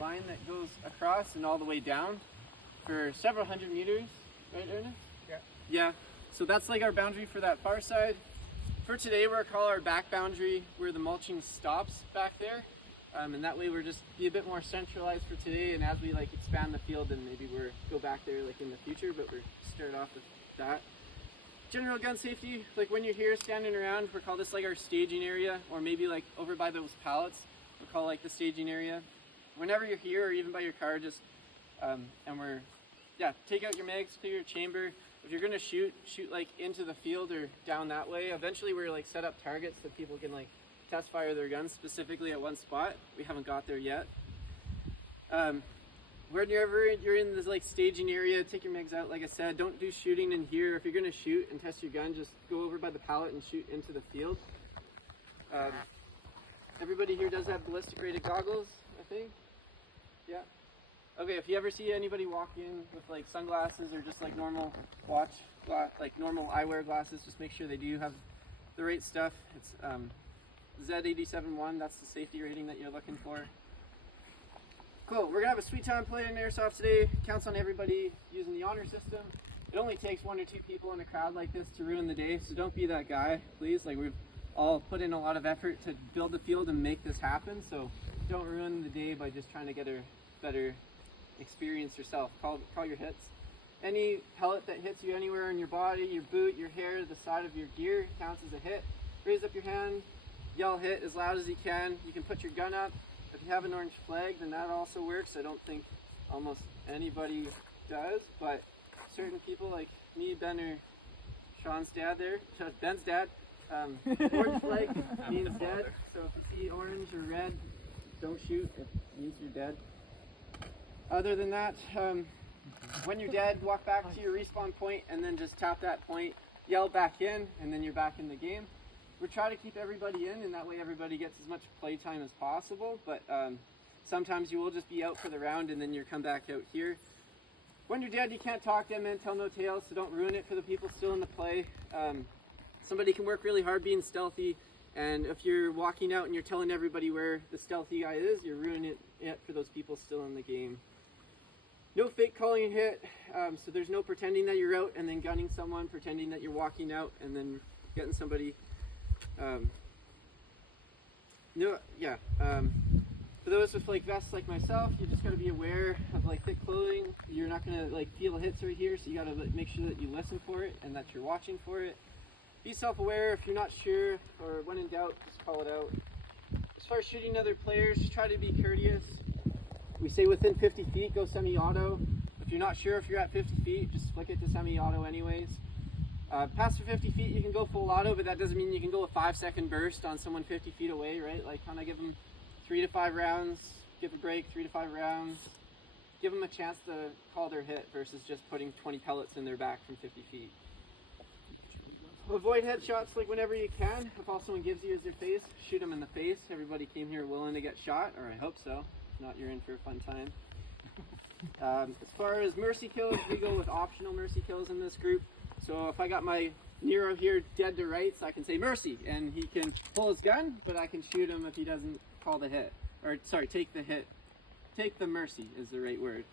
line that goes across and all the way down for several hundred meters, right, Ernest? Yeah. Yeah. So that's like our boundary for that far side. For today, we're call our back boundary where the mulching stops back there, and that way we're just be a bit more centralized for today. And as we like expand the field, then maybe we're go back there like in the future. But we're start off with that. General gun safety, like when you're here standing around, we call this like our staging area, or maybe like over by those pallets, we call like the staging area. Whenever you're here, or even by your car, just take out your mags, clear your chamber. If you're gonna shoot like into the field or down that way. Eventually we're like set up targets that people can like test fire their guns specifically at one spot. We haven't got there yet. Whenever you're in this like staging area, take your mags out. Like I said, don't do shooting in here. If you're gonna shoot and test your gun, just go over by the pallet and shoot into the field. Everybody here does have ballistic rated goggles, I think. Yeah. Okay, if you ever see anybody walk in with like sunglasses or just like normal normal eyewear glasses, just make sure they do have the right stuff. It's Z87-1, that's the safety rating that you're looking for. Cool, we're gonna have a sweet time playing airsoft today. Counts on everybody using the honor system. It only takes 1 or 2 people in a crowd like this to ruin the day, so don't be that guy, please. Like we've all put in a lot of effort to build the field and make this happen, so don't ruin the day by just trying to get a better experience yourself. Call your hits. Any pellet that hits you anywhere in your body, your boot, your hair, the side of your gear counts as a hit. Raise up your hand, yell hit as loud as you can. You can put your gun up. If you have an orange flag, then that also works. I don't think almost anybody does, but certain people like me, Ben, or Sean's dad there, Ben's dad, orange flag means dead. So if you see orange or red, don't shoot. It means you're dead. Other than that, when you're dead, walk back to your respawn point and then just tap that point, yell back in, and then you're back in the game. We try to keep everybody in, and that way everybody gets as much play time as possible, but sometimes you will just be out for the round and then you come back out here. When you're dead, you can't talk them in, tell no tales, so don't ruin it for the people still in the play. Somebody can work really hard being stealthy, and if you're walking out and you're telling everybody where the stealthy guy is, you're ruining it for those people still in the game. No fake calling a hit, so there's no pretending that you're out and then gunning someone, pretending that you're walking out and then getting somebody. For those with like vests like myself, you just got to be aware of like thick clothing. You're not gonna like feel hits right here, so you got to like, make sure that you listen for it and that you're watching for it. Be self-aware. If you're not sure or when in doubt, just call it out. As far as shooting other players, just try to be courteous. We say within 50 feet, go semi-auto. If you're not sure if you're at 50 feet, just flick it to semi-auto anyways. Past 50 feet, you can go full auto, but that doesn't mean you can go a 5-second burst on someone 50 feet away, right? Like kind of give them 3 to 5 rounds, give a break, 3 to 5 rounds. Give them a chance to call their hit versus just putting 20 pellets in their back from 50 feet. Avoid headshots like whenever you can. If all someone gives you is their face, shoot them in the face. Everybody came here willing to get shot, or I hope so. If not, you're in for a fun time. As far as mercy kills, we go with optional mercy kills in this group. So if I got my Nero here dead to rights, I can say mercy, and he can pull his gun, but I can shoot him if he doesn't call the hit. Or sorry, take the hit. Take the mercy is the right word.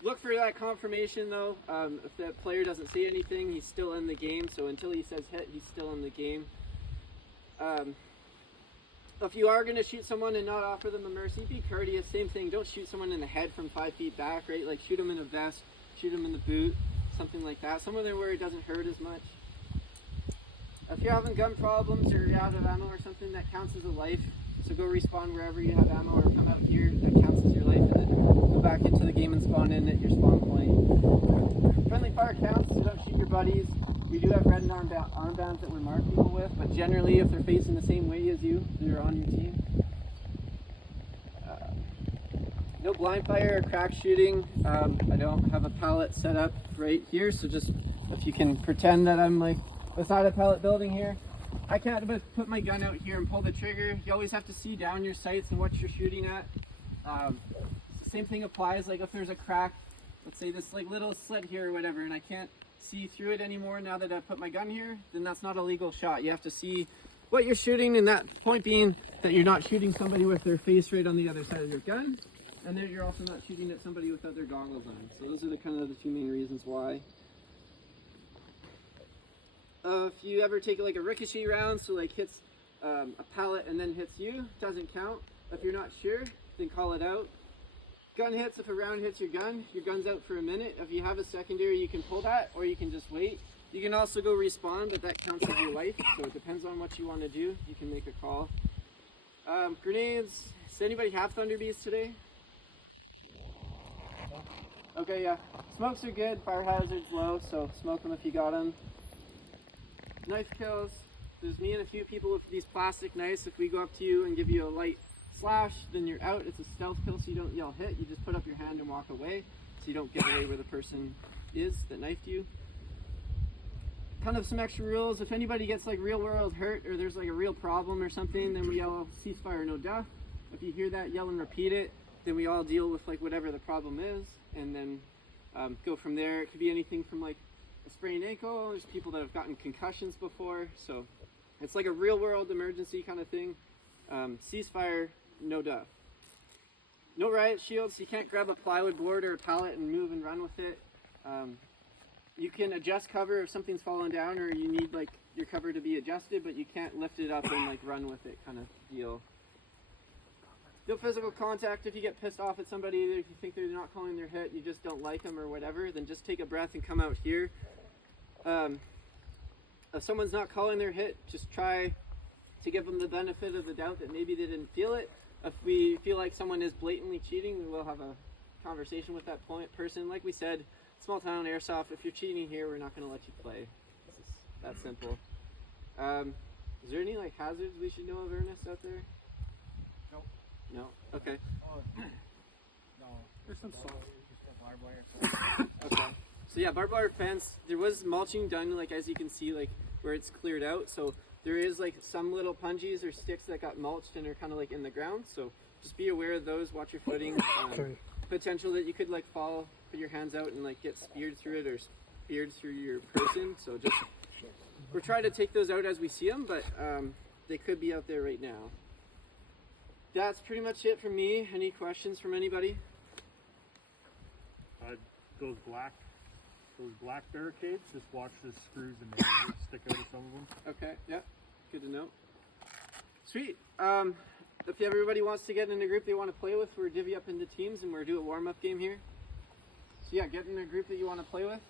Look for that confirmation though. If the player doesn't say anything, he's still in the game. So until he says hit, he's still in the game. If you are going to shoot someone and not offer them a mercy, be courteous. Same thing, don't shoot someone in the head from 5 feet back, right? Like shoot them in a vest, shoot them in the boot, something like that. Somewhere where it doesn't hurt as much. If you're having gun problems or you're out of ammo or something, that counts as a life. So go respawn wherever you have ammo or come out here, that counts as your life, and then go back into the game and spawn in at your spawn point. Friendly fire counts, so don't shoot your buddies. We do have red and armbands that we mark people with, but generally if they're facing the same way as you, they're on your team. No blind fire or crack shooting. I don't have a pallet set up right here, so just if you can pretend that I'm like beside a pallet building here. I can't put my gun out here and pull the trigger. You always have to see down your sights and what you're shooting at. Same thing applies, like if there's a crack, let's say this like little slit here or whatever, and I can't see through it anymore now that I've put my gun here, then that's not a legal shot. You have to see what you're shooting, and that point being that you're not shooting somebody with their face right on the other side of your gun, and that you're also not shooting at somebody without their goggles on. So those are the kind of the two main reasons why. If you ever take like a ricochet round, so like hits a pallet and then hits you, doesn't count. If you're not sure, then call it out. Gun hits, if a round hits your gun's out for a minute. If you have a secondary, you can pull that, or you can just wait. You can also go respawn, but that counts as your life, so it depends on what you want to do. You can make a call. Grenades, does anybody have Thunderbees today? Okay, yeah. Smokes are good, fire hazards low, so smoke them if you got them. Knife kills, there's me and a few people with these plastic knives. If we go up to you and give you a light slash, then you're out. It's a stealth kill, so you don't yell hit. You just put up your hand and walk away, so you don't get away where the person is that knifed you. Kind of some extra rules. If anybody gets like real world hurt, or there's like a real problem or something, then we yell ceasefire, no death. If you hear that, yell and repeat it. Then we all deal with like whatever the problem is, and then go from there. It could be anything from like a sprained ankle. There's people that have gotten concussions before, so it's like a real world emergency kind of thing. Ceasefire, no death. No riot shields. You can't grab a plywood board or a pallet and move and run with it. You can adjust cover if something's fallen down, or you need like your cover to be adjusted, but you can't lift it up and like run with it kind of deal. No physical contact. If you get pissed off at somebody, if you think they're not calling their hit, you just don't like them or whatever, then just take a breath and come out here. If someone's not calling their hit, just try to give them the benefit of the doubt that maybe they didn't feel it. If we feel like someone is blatantly cheating, we will have a conversation with that person. Like we said, small town airsoft, if you're cheating here, we're not going to let you play. It's just that simple. Is there any like hazards we should know of, Ernest, out there? Nope. No? Okay. No. There's some salt. Barbed wire. Okay. So yeah, barbed wire fence. There was mulching done, like as you can see, like where it's cleared out. So there is like some little punjies or sticks that got mulched and are kind of like in the ground. So just be aware of those. Watch your footing. Potential that you could like fall, put your hands out and like get speared through it or speared through your person. So just we're trying to take those out as we see them, but they could be out there right now. That's pretty much it from me. Any questions from anybody? Those black barricades, just watch the screws and nails that stick out of some of them. Okay, yeah, good to know. Sweet. If everybody wants to get in a group they want to play with, we're divvy up into teams and we're doing a warm-up game here. So yeah, get in a group that you want to play with.